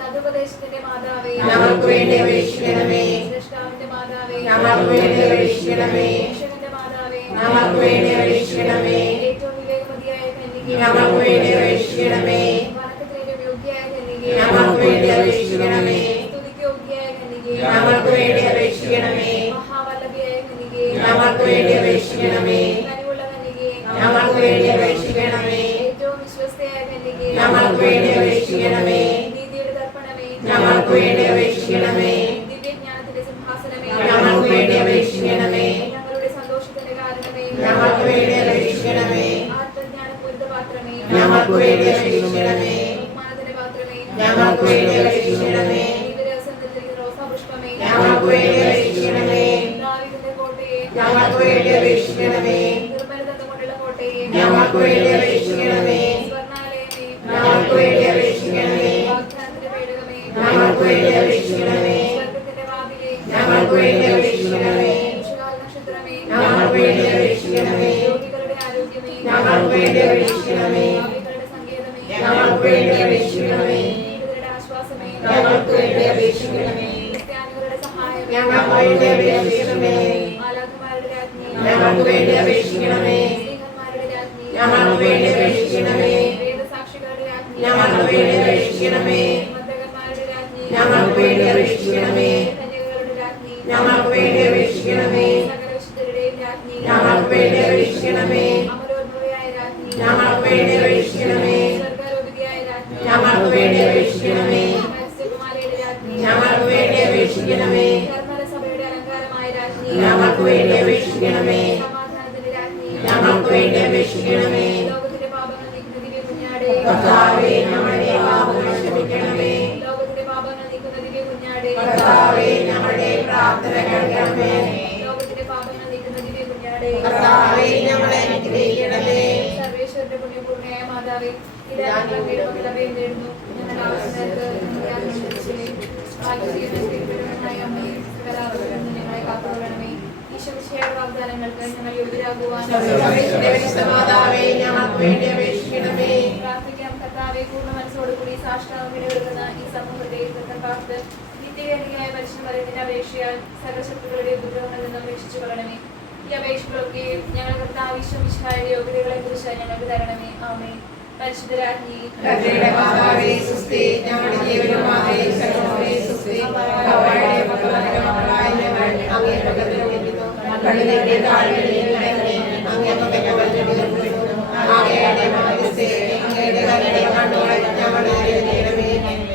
സതുപദേശത്തിന്റെ മാതാവേ, സൃഷ്ടാവിന്റെ മാതാവേ, രക്ഷകന്റെ മാതാവേ, ഏറ്റവും വിവേകമതിയായ കന്യകേ, വണക്കത്തിന് ഏറ്റവും യോഗ്യയായ കന്യകേ, സ്തുതിക്ക് യോഗ്യയായ കന്യകേ, മഹാവല്ലഭിയായ കന്യകേ, കനിവുള്ള കന്യകേ, ഏറ്റവും വിശ്വസ്തയായ കന്യകേ, നീതിയുടെ ദർപ്പണമേ, ദിവ്യജ്ഞാനത്തിന്റെ സിംഹാസനമേ, ഞങ്ങളുടെ സന്തോഷത്തിന്റെ കാരണമേ, ആത്മജ്ഞാനപൂരിത പാത്രമേ, ബഹുമാനത്തിന്റെ പാത്രമേ, ദിവ്യരഹസ്യത്തിലിരിക്കുന്ന റോസാപുഷ്പമേ, ദാവീദിന്റെ കോട്ടയെ, നിർമ്മലതത്വം കൊണ്ടുള്ള കോട്ടയെ, സ്വർണ്ണാലയമേ, വാഗ്ദാനത്തിന്റെ പേടകമേ, സ്വർഗ്ഗത്തിന്റെ വാതിലേ, ഉഷകാല നക്ഷത്രമേ, രോഗികളുടെ ആരോഗ്യമേ, ഭാവികളുടെ സങ്കേതമേ, ജീവിതരുടെ ആശ്വാസമേ, ക്രിസ്ത്യാനികളുടെ സഹായമേ, മാലാഖമാരുടെ രാജ്ഞി, സ്ത്രീഹന്മാരുടെ രാജ്ഞി, വേദസാക്ഷികളുടെ രാജ്ഞി, ഞങ്ങൾക്ക് വേണ്ടി അപേക്ഷിക്കണമേ. മന്ദകന്മാരുടെ രാജ്ഞി, ഞങ്ങൾക്ക് വേണ്ടി അപേക്ഷിക്കണമേ. കന്യകകളുടെ രാജ്ഞി, ഞങ്ങൾക്ക് വേണ്ടി അപേക്ഷിക്കണമേ. സകല വിശുദ്ധരുടെയും രാജ്ഞി, ഞങ്ങൾക്ക് വേണ്ടി അപേക്ഷിക്കണമേ. അമരോത്ഭവയായ രാജ്ഞി, ഞങ്ങൾക്ക് വേണ്ടി അപേക്ഷിക്കണമേ. സ്വർഗ്ഗാരോപിതയായ രാജ്ഞി, ഞങ്ങൾക്ക് വേണ്ടി അപേക്ഷിക്കണമേ. മത്സ്യകുമാരിയുടെ രാജ്ഞി, ഞങ്ങൾക്ക് വേണ്ടി അപേക്ഷിക്കണമേ. കർമ്മല സഭയുടെ അലങ്കാരമായ രാജ്ഞി, ഞങ്ങൾക്ക് വേണ്ടി അപേക്ഷിക്കണമേ. സമാധാനത്തിന്റെ രാജ്ഞി, ഞങ്ങൾക്ക് വേണ്ടി അപേക്ഷിക്കണമേ. ലോകത്തിന്റെ പാപങ്ങൾ നീക്കുന്ന ദിവ്യ കുഞ്ഞാടേ, കർത്താവേ, ഞങ്ങളുടെ പാപങ്ങൾ ക്ഷമിക്കണമേ. ലോകത്തിന്റെ പാപങ്ങൾ നീക്കുന്ന ദിവ്യ കുഞ്ഞാടേ, കർത്താവേ, ഞങ്ങളുടെ പ്രാർത്ഥന കേൾക്കണമേ. ലോകത്തിന്റെ പാപങ്ങൾ നീക്കുന്ന ദിവ്യ കുഞ്ഞാടേ, കർത്താവേ, ഞങ്ങളെ അനുഗ്രഹിക്കണമേ. സർവേശ്വരന്റെ പുണ്യപൂർണ്ണയായ മാതാവേ, ഇതാ ഞങ്ങൾ അങ്ങയുടെ പക്കൽ അഭയം തേടുന്നു. ഞങ്ങളുടെ ആവശ്യങ്ങൾക്ക് ഞങ്ങളെ ആശ്രയിക്കണമേ. ഭാഗ്യവതിയായ അമ്മയെ, സകലാപത്തിൽ നിന്ന് ഞങ്ങളെ കാത്തുകൊള്ളണമേ. ഈശോമിശിഹായുടെ വാഗ്ദാനങ്ങൾക്ക് ഞങ്ങൾ യോഗ്യരാകുവാൻ മാതാവേ, ഞങ്ങൾക്ക് വേണ്ടി അപേക്ഷിക്കണമേ. പ്രാർത്ഥിക്കാം. കർത്താവെ, പൂർണ്ണ മനസ്സോടുകൂടി സാഷ്ടാംഗം ഇടപെടുന്ന ഈ സമൂഹത്തെ തൃക്കൺ പാർത്ത് നിത്യകന്യകയായ പരിശുദ്ധ മറിയത്തിന്റെ അപേക്ഷയാൽ സകലശത്രുക്കളുടെ ഉപദ്രവങ്ങളിൽ നിന്നും രക്ഷിച്ചു കൊള്ളണമേ. ഈ അപേക്ഷകളൊക്കെ ഞങ്ങൾ കർത്താവ് ഈശോമിശിഹായുടെ യോഗ്യതകളെ കുറിച്ച് ഞങ്ങൾക്ക് തരണമേ. ആമേൻ. പരിശുദ്ധ രാജ്ഞി, കർത്താവേ, മാതാവേ, സ്തുതി. ഞങ്ങളുടെ ജീവനും മാതയെ സർവ്വമേ സ്തുതി. കർത്താവേ, മക്കളായ ഞങ്ങൾ അങ്ങേ പക്കൽ വിളിക്കുന്നു. കണ്ണിന്റെ താഴ്വരയിൽ ഞങ്ങളെ അങ്ങേ പക്കൽ വിളിക്കുന്നു. അങ്ങയുടെ മാധ്യസ്ഥേ, അങ്ങയുടെ കരുണ കണ്ണുകൾ ഞങ്ങളുടെ നേരിടണമേ.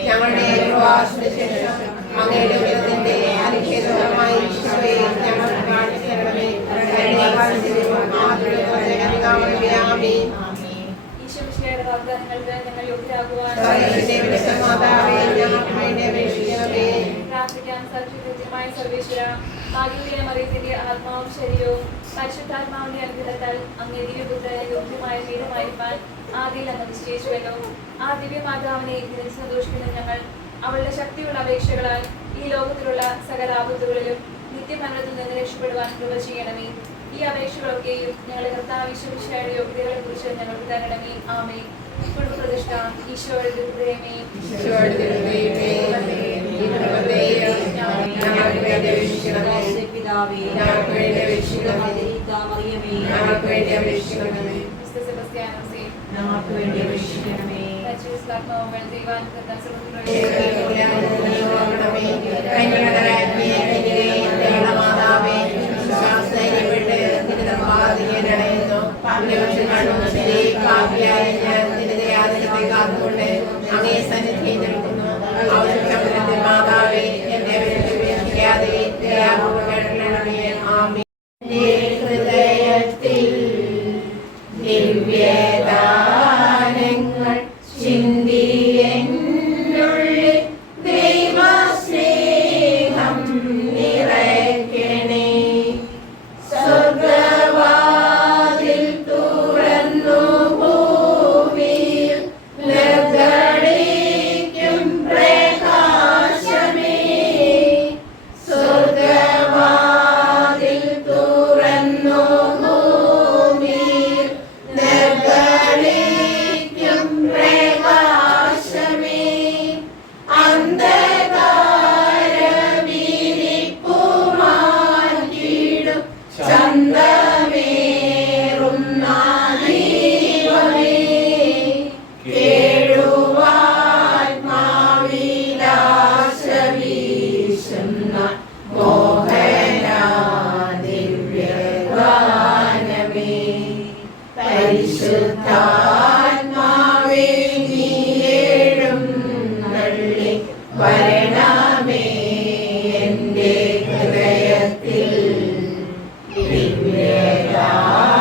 ഞങ്ങളുടെ പ്രവാസത്തിന് ശേഷം അങ്ങയുടെ ഉദരത്തിന്റെ അനുഗ്രഹീതമായ ഈശോയെ ഞങ്ങൾക്ക് കാണിച്ചു തരണമേ. ആമേൻ. ഈശോമിശിഹായുടെ വാഗ്ദാനങ്ങൾക്ക് ഞങ്ങൾ യോഗ്യരാകുവാൻ മാതാവേ, ഞങ്ങൾക്ക് വേണ്ടി അപേക്ഷിക്കണമേ. പ്രാർത്ഥിക്കാം. സത്യകൃത്യമായ സർവേശ്വര, ഭാഗ്യത്തിലെ മറിയത്തിന്റെ ആത്മാവും ശരീരവും പരിശുദ്ധാത്മാവിന്റെ അനുഗ്രഹത്താൽ അങ്ങേ ദിവ്യപുത്രനെ യോഗ്യമായ പീഠമായിരിക്കാൻ ആദ്യം അങ്ങ് നിശ്ചയിച്ചുവല്ലോ. ആ ദിവ്യമാതാവിനെ ഇതിൽ സന്തോഷിക്കുന്ന ഞങ്ങൾ അവളുടെ ശക്തിയുള്ള അപേക്ഷകളാൽ ഈ ലോകത്തിലുള്ള സകല ആപത്തുകളിലും നിത്യമരണത്തിൽ നിന്ന് രക്ഷപ്പെടുവാൻ കൃപ ചെയ്യണമേ. ഈ അപേക്ഷകളൊക്കെയും ഞങ്ങളുടെ കർത്താവ് ഈശോമിശിഹായുടെ യോഗ്യതകളെ കുറിച്ച് ഞങ്ങൾക്ക് തരണമേ. ആമേൻ. കുടുംബപ്രതിഷ്ഠ. ഈശോയുടെ ഹൃദയമേ, ഈശോയുടെ ദൈവമേ, ഞങ്ങൾക്ക് വേണ്ടി അപേക്ഷിക്കണമേ. ഞങ്ങൾക്ക് വേണ്ടി അപേക്ഷിക്കണമേ. ഞങ്ങൾക്ക് വേണ്ടി അപേക്ഷിക്കണമേ. വിശുദ്ധ സെബസ്ത്യാനോസേ, ഞങ്ങൾക്ക് വേണ്ടി അപേക്ഷിക്കണമേ. പരിശുദ്ധാത്മാവുകൾ ദൈവാനുഗ്രഹത്താൽ സർവ്വത്തിലുള്ള മാതാവേ, വിശ്വാസധൈര്യപ്പെട്ട് നിന്റെ പാതിരണയുന്നു. പാപിയായ ഞാൻ നിന്റെ ദയാദിനത്തെ കാത്തുകൊണ്ട് അങ്ങേ സന്നിധിയിൽ നിൽക്കുന്നു. ഔഷധത്തിന്റെ മാതാവേ, എന്നെ ഉപേക്ഷിക്കാതെ ദയാപൂർവ്വം കേൾക്കണമേ. ആമേൻ. എന്റെ ഹൃദയത്തിൽ ദിവ്യദാനങ്ങൾ ചിന്തി എന്നുള്ളിൽ ദൈവസ്നേഹം നിറയ്ക്കണേ. സ്വർഗ്ഗവാതിൽ തുറന്നു ഭൂമിയിൽ നിർഗളിക്കും പ്രകാശമേ. സ്വർഗ്ഗവാതിൽ തുറന്നു ഭൂമിയിൽ നിർഗളിക്കും പ്രകാശമേ. അന്ധകാരവിരിപ്പു മാറ്റിടും ചന്തമേറുന്ന ദീപമേ. കേഴുവാത്മാവിലാശ വീശുന്ന മോഹന ദിവ്യഗാനമേ. പരിശുദ്ധാത്മാവേ, നീയേഴും നള്ളി വരണമേ എന്റെ ഹൃദയത്തിൽ.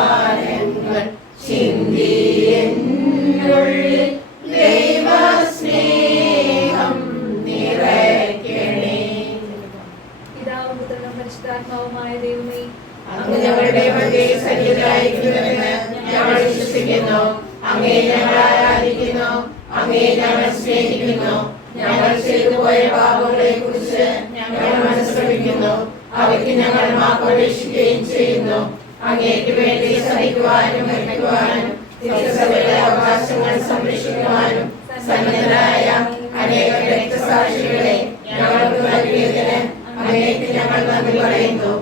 ദിവ്യഗാനങ്ങൾ ചിന്തി എന്നുള്ളിൽ ദൈവസ്നേഹം നിറയ്ക്കണേ. പിതാവും പുത്രനും പരിശുദ്ധാത്മാവുമായ ദൈവമേ, അങ്ങ് ഞങ്ങളുടെ മധ്യേ സന്നിഹിതനായിരിക്കുന്നുവെന്ന് ഞങ്ങൾ വിശ്വസിക്കുന്നു. അങ്ങേ ഞങ്ങൾ ആരാധിക്കുന്നു. അങ്ങേ ഞങ്ങൾ സ്നേഹിക്കുന്നു. ഞങ്ങൾ ചെയ്തു പോയ പാപങ്ങളെ കുറിച്ച് ഞങ്ങൾ മനസ്സറിയിക്കുന്നു. അവയ്ക്ക് ഞങ്ങൾ മാപ്പപേക്ഷിക്കുകയും ചെയ്യുന്നു. അങ്ങേക്ക് വേണ്ടി സഹിക്കുവാനും മരിക്കുവാനും തിരുസഭയുടെ അവകാശങ്ങൾ സംരക്ഷിക്കുവാനും സന്നദ്ധരായ അനേകം രക്തസാക്ഷികളെ ഞങ്ങൾക്ക് നൽകിയതിന് അങ്ങേക്ക് ഞങ്ങൾ നന്ദി പറയുന്നു.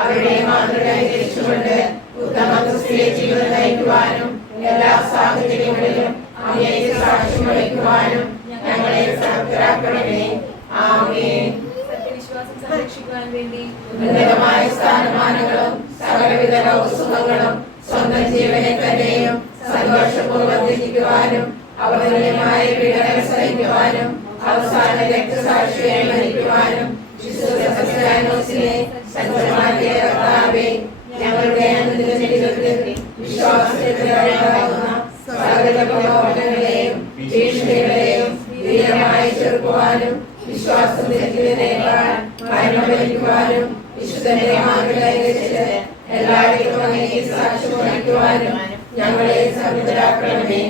അവരുടെ മാതൃക അനുകരിച്ചുകൊണ്ട് ഉത്തമ ക്രിസ്തീയ ജീവിതം നയിക്കുവാനും എല്ലാ സാഹചര്യങ്ങളിലും അങ്ങേക്ക് സാക്ഷ്യം വഹിക്കുവാനും ഞങ്ങളെ സമർത്ഥരാക്കണമേ. ആമേൻ. സത്യവിശ്വാസം സംരക്ഷിക്കുവാൻ വേണ്ടി ഉന്നതമായ സ്ഥാനമാനങ്ങളും സകലവിധ ലോകസുഖങ്ങളും സ്വന്തം ജീവനെ തന്നെയും സന്തോഷപൂർവ്വം ത്യജിക്കുവാനും അവതുല്യമായ പീഡനം സഹിക്കുവാനും അവസാന രക്തസാക്ഷിയായി മരിക്കുവാനും വിശുദ്ധ സെബസ്ത്യാനോസിനെ സജ്ജമാക്കിയ കർത്താവേ, ഞങ്ങളുടെ ജീവിതത്തിൽ വിശ്വാസത്തിലുണ്ടാകുന്ന സകല പ്രലോഭനങ്ങളെയും ഭീഷണികളെയും ധീരമായി ചെറുക്കുവാനും വിശ്വാസം തെറ്റിയതിനേക്കാൾ മരണമരിക്കുവാനും വിശുദ്ധന്റെ മാർഗ്ഗത്തില് എല്ലായിടത്തും അങ്ങേക്ക് സാക്ഷ്യം വഹിക്കുവാനും ഞങ്ങളെ സമർത്ഥരാക്കണമേ.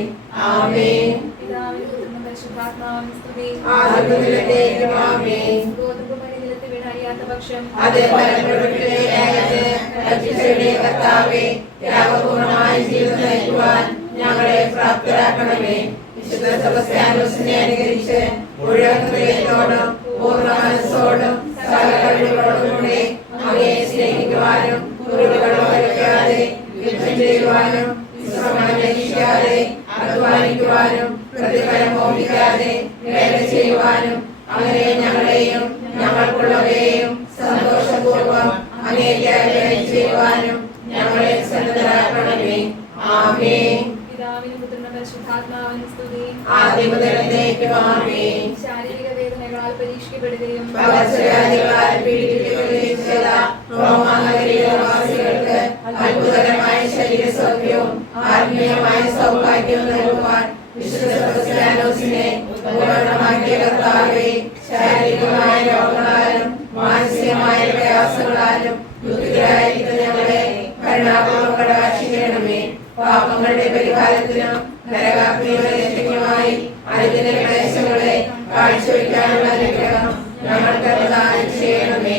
ആമേൻ. പിതാവിനും പുത്രനും പരിശുദ്ധാത്മാവിനും സ്തുതി. ആദിമുതലേക്കും ആമേൻ. ഗോതമ്പ് മണി നിലത്ത് വീണറിയാത്ത പക്ഷം അത് ഫലപ്രദമായത് രക്ഷിച്ചവരുടെ കർത്താവേ, ത്യാഗപൂർണമായ ജീവിതം നയിക്കുവാൻ ഞങ്ങളെ പ്രാപ്തരാക്കണമേ. വിശുദ്ധ സെബസ്ത്യാനോസിനെ അനുകരിച്ച് മുഴുവൻ ഹൃദയത്തോടും പൂർണ്ണ മനസ്സോടും സകല കഴിവുകളോടും കൂടെ അങ്ങയെ സ്നേഹിക്കുവാനും കുറിവുകളും വരയ്ക്കാതെ യുദ്ധം ചെയ്യുവാനും വിശ്രമം ലഭിക്കാതെ അധ്വാനിക്കുവാനും പ്രതിഫലം മോഹിക്കാതെ വേല ചെയ്യുവാനും അങ്ങനെ ഞങ്ങളെയും ഞങ്ങൾക്കുള്ളവരെയും സന്തോഷപൂർവ്വം അങ്ങേക്ക് ചെയ്യുവാനും ഞങ്ങളെ സന്നദ്ധരാക്കണമേ. ആമേൻ. പിതാവിനും പുത്രനും പരിശുദ്ധാത്മാവിനും സ്തുതി. ആദിമുതലേക്കും ആമേൻ. ശാരീരിക വേദനകളാൽ പരീക്ഷിക്കപ്പെടുകയും പകർച്ചവ്യാധികളാൽ പീഡിപ്പിക്കുകയും ചെയ്ത റോമാനഗരിവാസികൾക്ക് അത്ഭുതകരമായ ശരീരസൗഖ്യവും ആത്മീയമായ സൗഭാഗ്യവും നൽകുവാൻ വിശുദ്ധ സെബസ്ത്യാനോസിനെ പൂർണ്ണമാക്കിയ കർത്താവേ, ശാരീരികമായ രോഗങ്ങളാലും മാനസികമായ പ്രയാസങ്ങളാലും ദുഃഖിതരായിരിക്കുന്ന ഞങ്ങളെ കരുണാപൂർവ്വം കടാക്ഷിക്കണമേ. പാപങ്ങളുടെ പരിഹാരത്തിനും നരകാഗ്നിയുടെ രക്ഷയ്ക്കുമായി അനുദിന ക്ലേശങ്ങളെ കാഴ്ചവെക്കാനുള്ള അനുഗ്രഹം ഞങ്ങൾക്ക് പ്രദാനം ചെയ്യണമേ.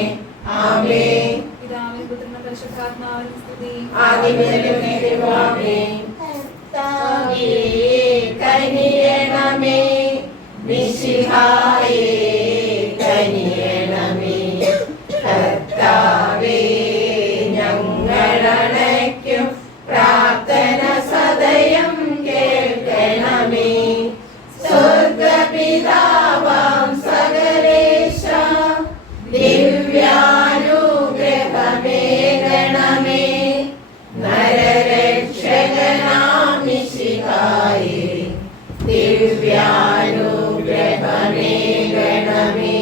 ആമേൻ. പിതാവിനും പുത്രനും പരിശുദ്ധാത്മാവിനും സ്തുതി. ആദിമുതലേക്കും ആമേൻ. കർത്താവേ, കനിയണമേ. മിശിഹായേ, കനിയണമേ. കർത്താവേ, ഞങ്ങളണയ്ക്കും പ്രാർത്ഥന സദയം കേൾക്കണമേ. സ്വർഗ്ഗപിതാവാം സകലേശ ദിവ്യാനുഗ്രഹമേകണമേ. നരരക്ഷകനാം മിശിഹായേ, ദിവ്യാനുഗ്രഹമേകണമേ.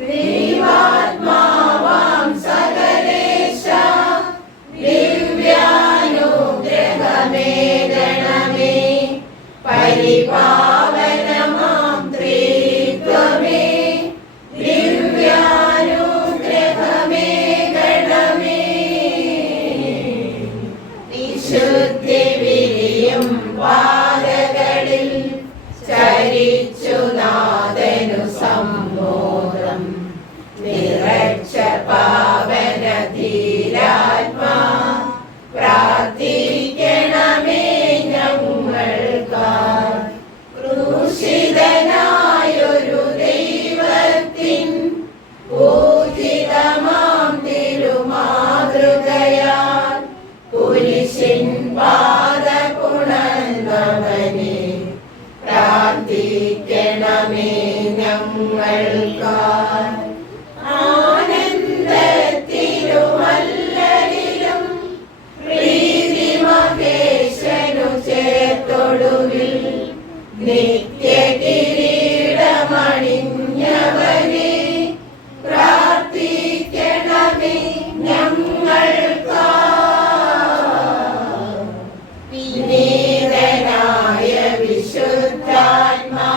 ദൈവാത്മാവാം സകലേശ ദിവ്യാനുഗ്രഹമേകണമേ. പരിപാവനമാം ത്രിത്വമേ, ദിവ്യാനുഗ്രഹമേകണമേ. വിശുദ്ധി വിരിയും പാതകളിൽ ചരിച്ചു നാഥനു സമ്മോദം നിറച്ച പാവന ധീരാത്മാ പ്രാർത്ഥിക്കണമേ ഞങ്ങൾക്കായി. ക്രൂശിതനായൊരു ദൈവത്തിൻ പൂജിതമാം തിരുമാതൃകയാൽ കുരിശിൻ പാദപുണർന്നവനെ പ്രാർത്ഥിക്കണമേ ഞങ്ങൾക്കായി. ആനന്ദത്തിരുമല്ലലിലും പ്രീതിമഹേശനു ചേർത്തൊടുവിൽ നിത്യകിരീടമണിഞ്ഞവനെ പ്രാർത്ഥിക്കണമേ ഞങ്ങൾക്കായി. വിനീതനായ വിശുദ്ധാത്മാ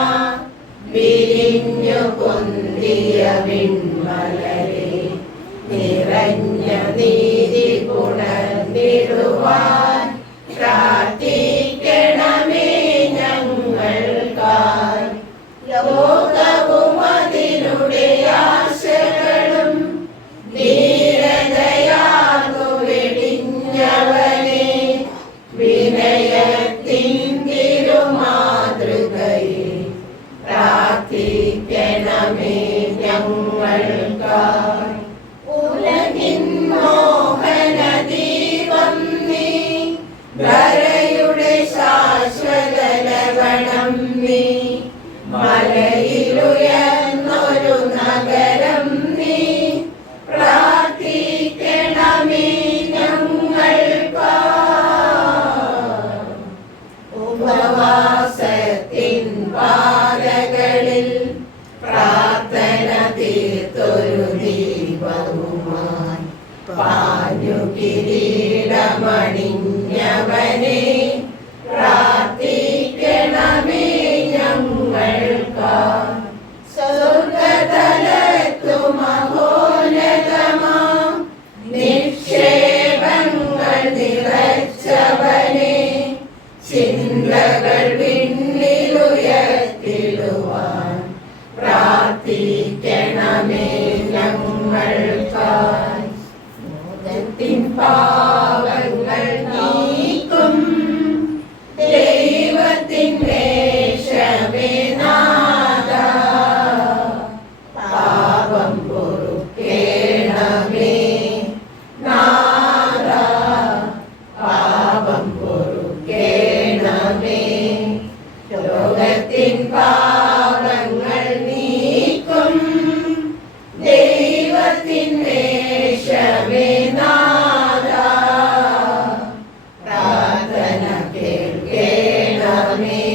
വിരിഞ്ഞു പൊന്തിയ വിൺമലരെ നിറഞ്ഞ നീതി പുണർന്നിടുവാൻ പ്രാർത്ഥിക്കണമേ ഞങ്ങൾക്കായി. ലോകവും അതിനുടെ ആശകളും ധീരതയാർന്നു വെടിഞ്ഞവനെ വിനയത്തിൻ തിരുമാതൃകയെ പ്രാർത്ഥിക്കണമേ ഞങ്ങൾക്കായി. ഉലകിൻ മോഹന ദീപം നീ പാഞ്ഞു കിരീടമണിഞ്ഞവനെ പ്രാർത്ഥിക്കണമേ ഞങ്ങൾക്ക്. സ്വർഗതലത്തു മഹോന്നതമാം നിക്ഷേപങ്ങൾ നിറച്ചവനെ ചിന്തകൾ വിണ്ണിലുയർത്തിടുവാൻ പ്രാർത്ഥിക്കണമേ ഞങ്ങൾക്കായി. മോദത്തിൻ പാവങ്ങൾ നീക്കും ദൈവത്തിൻ വേഷമേ നാഥ, പാപം പൊറുക്കേണമേ നാഥ, പാപം പൊറുക്കേണമേ. ലോകത്തിൻ പാപങ്ങൾ നീക്കും ദൈവത്തിൻ വേഷമേ നാഥ, പ്രാർത്ഥന കേൾക്കേണമേ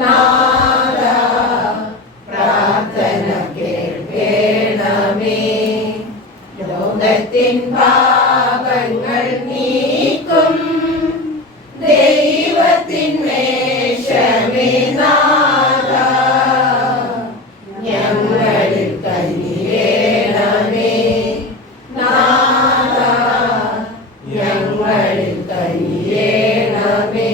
നാഥ, പ്രാർത്ഥന കേൾക്കേണമേ. ലോകത്തിൻ പാപങ്ങൾ നീക്കും ദൈവത്തിൻ വേഷമേ നാഥ, ഞങ്ങളിൽ കനിയേണമേ നാഥ, ഞങ്ങളിൽ കനിയേണമേ.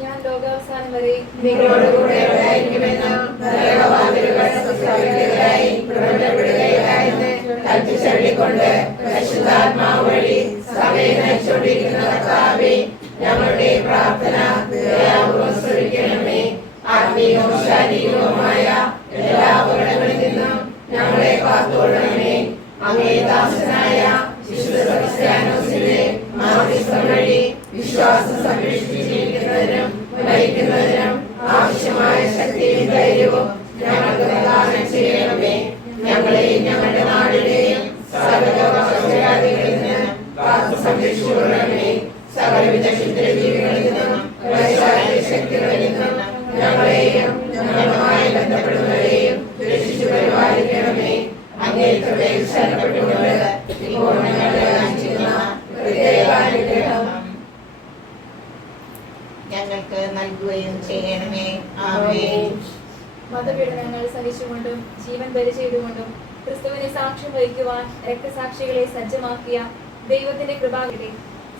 ഞാൻ ലോകാവസാനം വരെ നിങ്ങളോടുകൂടെ ഉണ്ടായിരിക്കുമെന്ന് നരകവാതിലുകൾ സ്ഥാപിക്കുകയായി പുറപ്പെടുകയായെന്ന് കൽപ്പിച്ചൊല്ലിക്കൊണ്ട് പരിശുദ്ധാത്മാവ് വഴി സഭയെ നയിച്ചുകൊണ്ടിരിക്കുന്ന കർത്താവേ, ഞങ്ങളുടെ പ്രാർത്ഥന ദയാപൂർവ്വം ശ്രവിക്കണമേ. ആത്മീയവും ശാരീരികവുമായ എല്ലാ അപകടങ്ങളിൽ നിന്നും ഞങ്ങളെ കാത്തുകൊള്ളണമേ. അങ്ങേ ദാസനായ വിശുദ്ധ സെബസ്ത്യാനോസിന്റെ മാധ്യസ്ഥം വഴി വിശ്വാസം സംരക്ഷിച്ച് ജീവിക്കുന്നതിനും നയിക്കുന്നതിനും ആവശ്യമായ ശക്തിയും ധൈര്യവും ഞങ്ങൾക്ക് പ്രദാനം ചെയ്യണമേ. ഞങ്ങളെയും ഞങ്ങളുടെ നാടിനെയും സകലജാതികളിൽ നിന്ന് കാത്തു സംരക്ഷിച്ചുകൊള്ളണമേ. സകലവിധ ക്ഷുദ്രജീവികളിൽ നിന്നും വൈശാലിക ശക്തികളിൽ നിന്നും ഞങ്ങളെയും ഞങ്ങളുമായി ബന്ധപ്പെടുന്നവരെയും രക്ഷിച്ചു പരിപാലിക്കണമേ. അങ്ങേ കൃപയിൽ ശരണപ്പെട്ടുകൊണ്ട് ഇപ്പോൾ ഞങ്ങളെ ആശിക്കുന്ന പ്രത്യേകാനുഗ്രഹം ഞങ്ങൾക്ക് നൽകുകയും ചെയ്യണമേ. ആമേൻ. മതപീഡനങ്ങൾ സഹിച്ചുകൊണ്ടും ജീവൻ ബലി ചെയ്തുകൊണ്ടും ക്രിസ്തുവിനെ സാക്ഷ്യം വഹിക്കുവാൻ രക്തസാക്ഷികളെ സജ്ജമാക്കിയ ദൈവത്തിന്റെ കൃപാകട്ടെ.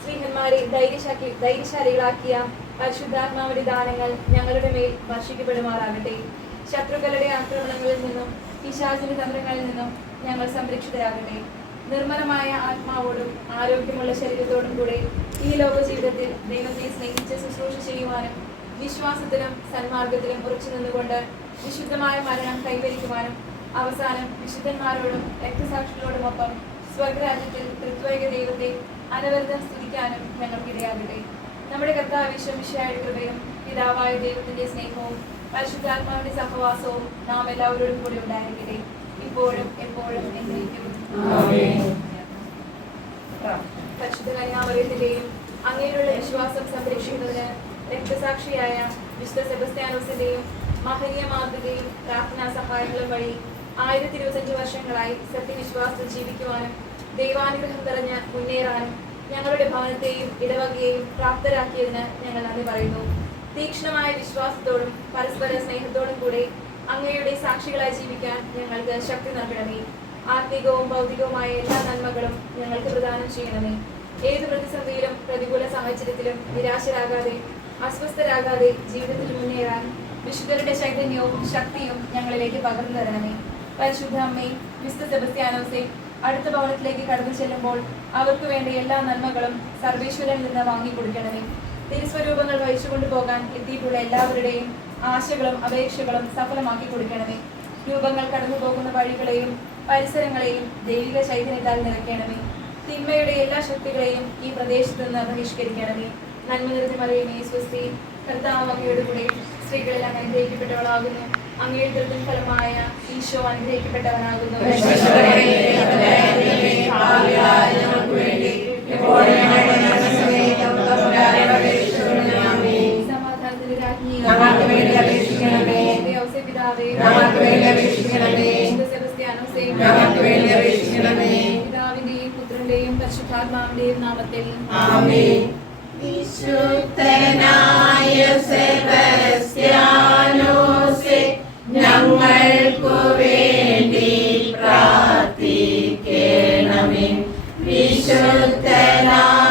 ശ്രീഹന്മാരെ ധൈര്യശാലികളാക്കിയ പരിശുദ്ധാത്മാവിന്റെ ദാനങ്ങൾ ഞങ്ങളുടെ മേൽ വർഷിക്കപ്പെടുമാറാകട്ടെ. ശത്രുക്കളുടെ ആക്രമണങ്ങളിൽ നിന്നും പിശാചിന്റെ തന്ത്രങ്ങളിൽ നിന്നും ഞങ്ങൾ സംരക്ഷിതരാകട്ടെ. നിർമ്മലമായ ആത്മാവോടും ആരോഗ്യമുള്ള ശരീരത്തോടും കൂടെ ഈ ലോക ജീവിതത്തിൽ ദൈവത്തെ സ്നേഹിച്ച് ശുശ്രൂഷ ചെയ്യുവാനും വിശ്വാസത്തിലും സന്മാർഗത്തിലും ഉറച്ചു നിന്നുകൊണ്ട് വിശുദ്ധമായ മരണം കൈവരിക്കുവാനും അവസാനം വിശുദ്ധന്മാരോടും രക്തസാക്ഷികളോടുമൊപ്പം സ്വർഗരാജ്യത്തിൽ തൃത്വൈക ദൈവത്തെ അനവരതം സ്തുതിക്കാനും ഞങ്ങൾക്കിടയാകട്ടെ. നമ്മുടെ കർത്താവ് ഈശോമിശിഹായുടെ കൃപയും പിതാവായ ദൈവത്തിന്റെ സ്നേഹവും പരിശുദ്ധാത്മാവിന്റെ സഹവാസവും നാം എല്ലാവരോടും കൂടി ഉണ്ടായിരിക്കട്ടെ, ഇപ്പോഴും എപ്പോഴും എന്നേക്കും. പരിശുദ്ധ കന്യാമറിയത്തിന്റെയും അങ്ങയിലുള്ള വിശ്വാസം സംരക്ഷിക്കുന്നതിന് രക്തസാക്ഷിയായ വിശുദ്ധ സെബസ്ത്യാനോസിന്റെയും മഹനീയ മാതൃകയും പ്രാർത്ഥനാ സഹായങ്ങളും വഴി 1025 വർഷങ്ങളായി സത്യവിശ്വാസത്തിൽ ജീവിക്കുവാനും ദൈവാനുഗ്രഹം നിറഞ്ഞ് മുന്നേറാനും ഞങ്ങളുടെ ഭവനത്തെയും ഇടവകയെയും പ്രാപ്തരാക്കിയതിന് ഞങ്ങൾ നന്ദി പറയുന്നു. തീക്ഷ്ണമായ വിശ്വാസത്തോടും പരസ്പര സ്നേഹത്തോടും കൂടെ അങ്ങയുടെ സാക്ഷികളായി ജീവിക്കാൻ ഞങ്ങൾക്ക് ശക്തി നൽകണമേ. ആത്മീകവും ഭൗതികവുമായ എല്ലാ നന്മകളും ഞങ്ങൾക്ക് പ്രദാനം ചെയ്യണമേ. ഏത് പ്രതിസന്ധിയിലും പ്രതികൂല സാഹചര്യത്തിലും നിരാശരാകാതെ അസ്വസ്ഥരാകാതെ ജീവിതത്തിൽ മുന്നേറാൻ വിശുദ്ധരുടെ ചൈതന്യവും ശക്തിയും ഞങ്ങളിലേക്ക് പകർന്നു തരണമേ. പരിശുദ്ധ അമ്മേ, വിശുദ്ധ സെബസ്ത്യാനോസേ, അടുത്ത ഭവനത്തിലേക്ക് കടന്നു ചെല്ലുമ്പോൾ അവർക്ക് വേണ്ട എല്ലാ നന്മകളും സർവേശ്വരനിൽ നിന്ന് വാങ്ങിക്കൊടുക്കണമേ. തിരുസ്വരൂപങ്ങൾ വഹിച്ചുകൊണ്ടു പോകാൻ എത്തിയിട്ടുള്ള എല്ലാവരുടെയും ആശകളും അപേക്ഷകളും സഫലമാക്കി കൊടുക്കണമേ. രൂപങ്ങൾ കടന്നു പോകുന്ന വഴികളെയും പരിസരങ്ങളെയും ദൈവിക ചൈതന്യത്താൽ നിറയ്ക്കണമേ. തിന്മയുടെ എല്ലാ ശക്തികളെയും ഈ പ്രദേശത്ത് നിന്ന് ബഹിഷ്കരിക്കണമേ. നന്മ നിറഞ്ഞ മറിയമേ സ്വസ്തി, കർത്താവ് അങ്ങയുടെ കൂടെ സ്ത്രീകളിൽ അങ്ങ് അനുഗ്രഹിക്കപ്പെട്ടവളാകുന്നു. അങ്ങയുടെ ദൃഢ ഫലമായ ഈശോ അനുഗ്രഹിക്കപ്പെട്ടവനാകുന്നു. സമാധാനത്തിന്റെ രാജ്ഞി പിതാവേ, പിതാവിന്റെയും പരിശുദ്ധാത്മാവിന്റെയും നാമത്തിൽ ആമേൻ. വിശുദ്ധനായ സെബസ്ത്യാനോസേ, ഞങ്ങൾക്കു വേണ്ടി പ്രാർത്ഥിക്കണമേ. വിശുദ്ധനായ